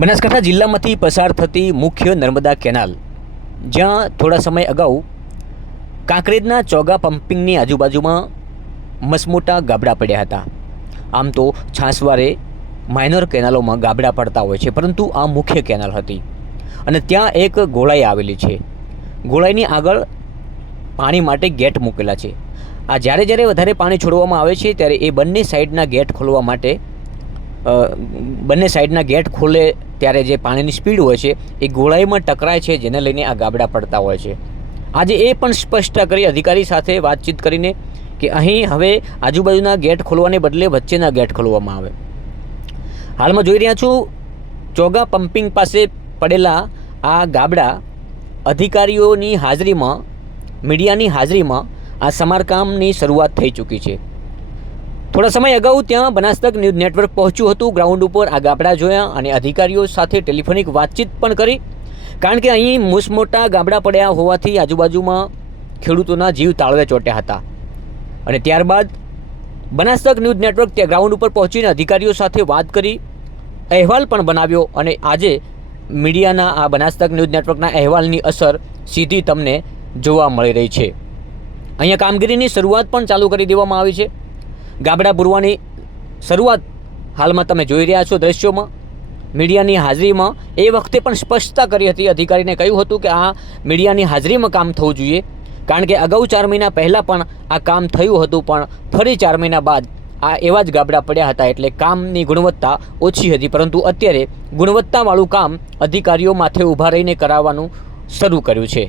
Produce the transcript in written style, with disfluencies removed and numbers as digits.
બનાસકાંઠા જિલ્લામાંથી પસાર થતી મુખ્ય નર્મદા કેનાલ, જ્યાં થોડા સમય અગાઉ કાંકરેજના ચોગા પમ્પિંગની આજુબાજુમાં મસમોટા ગાબડા પડ્યા હતા. આમ તો છાસવારે માઇનર કેનાલોમાં ગાબડા પડતા હોય છે, પરંતુ આ મુખ્ય કેનાલ હતી અને ત્યાં એક ગોળાઈ આવેલી છે. ગોળાઈની આગળ પાણી માટે ગેટ મૂકેલા છે. આ જ્યારે વધારે પાણી છોડવામાં આવે છે ત્યારે એ બંને સાઈડના ગેટ ખોલવા માટે બંને સાઈડના ગેટ ખોલે ત્યારે જે પાણીની સ્પીડ હોય છે એ ગોળાઈમાં ટકરાય છે, જેને લઈને આ ગાબડા પડતા હોય છે. આજે એ પણ સ્પષ્ટ કરી અધિકારી સાથે વાતચીત કરીને કે અહીં હવે આજુબાજુના ગેટ ખોલવાને બદલે વચ્ચેના ગેટ ખોલવામાં આવે. હાલમાં જોઈ રહ્યા છું ચોગા પમ્પિંગ પાસે પડેલા આ ગાબડા અધિકારીઓની હાજરીમાં, મીડિયાની હાજરીમાં આ સમારકામની શરૂઆત થઈ ચૂકી છે. થોડા સમય અગાઉ ત્યાં બનાસતક ન્યૂઝ નેટવર્ક પહોંચ્યું હતું. ગ્રાઉન્ડ ઉપર આ ગાબડા જોયા અને અધિકારીઓ સાથે ટેલિફોનિક વાતચીત પણ કરી, કારણ કે અહીં મોટા ગાબડા પડ્યા હોવાથી આજુબાજુમાં ખેડૂતોના જીવ તાળવે ચોંટ્યા હતા. અને ત્યારબાદ બનાસતક ન્યૂઝ નેટવર્ક ત્યાં ગ્રાઉન્ડ ઉપર પહોંચીને અધિકારીઓ સાથે વાત કરી, અહેવાલ પણ બનાવ્યો અને આજે મીડિયાના આ બનાસતક ન્યૂઝ નેટવર્કના અહેવાલની અસર સીધી તમને જોવા મળી રહી છે. અહીંયા કામગીરીની શરૂઆત પણ ચાલુ કરી દેવામાં આવી છે. ગાબડા પૂરવાની શરૂઆત હાલમાં તમે જોઈ રહ્યા છો દ્રશ્યોમાં. મીડિયાની હાજરીમાં એ વખતે પણ સ્પષ્ટતા કરી હતી, અધિકારીને કહ્યું હતું કે આ મીડિયાની હાજરીમાં કામ થવું જોઈએ, કારણ કે અગાઉ 4 મહિના પહેલાં પણ આ કામ થયું હતું, પણ ફરી 4 મહિના બાદ આ એવા જ ગાબડા પડ્યા હતા. એટલે કામની ગુણવત્તા ઓછી હતી, પરંતુ અત્યારે ગુણવત્તાવાળું કામ અધિકારીઓ માથે ઊભા રહીને કરાવવાનું શરૂ કર્યું છે.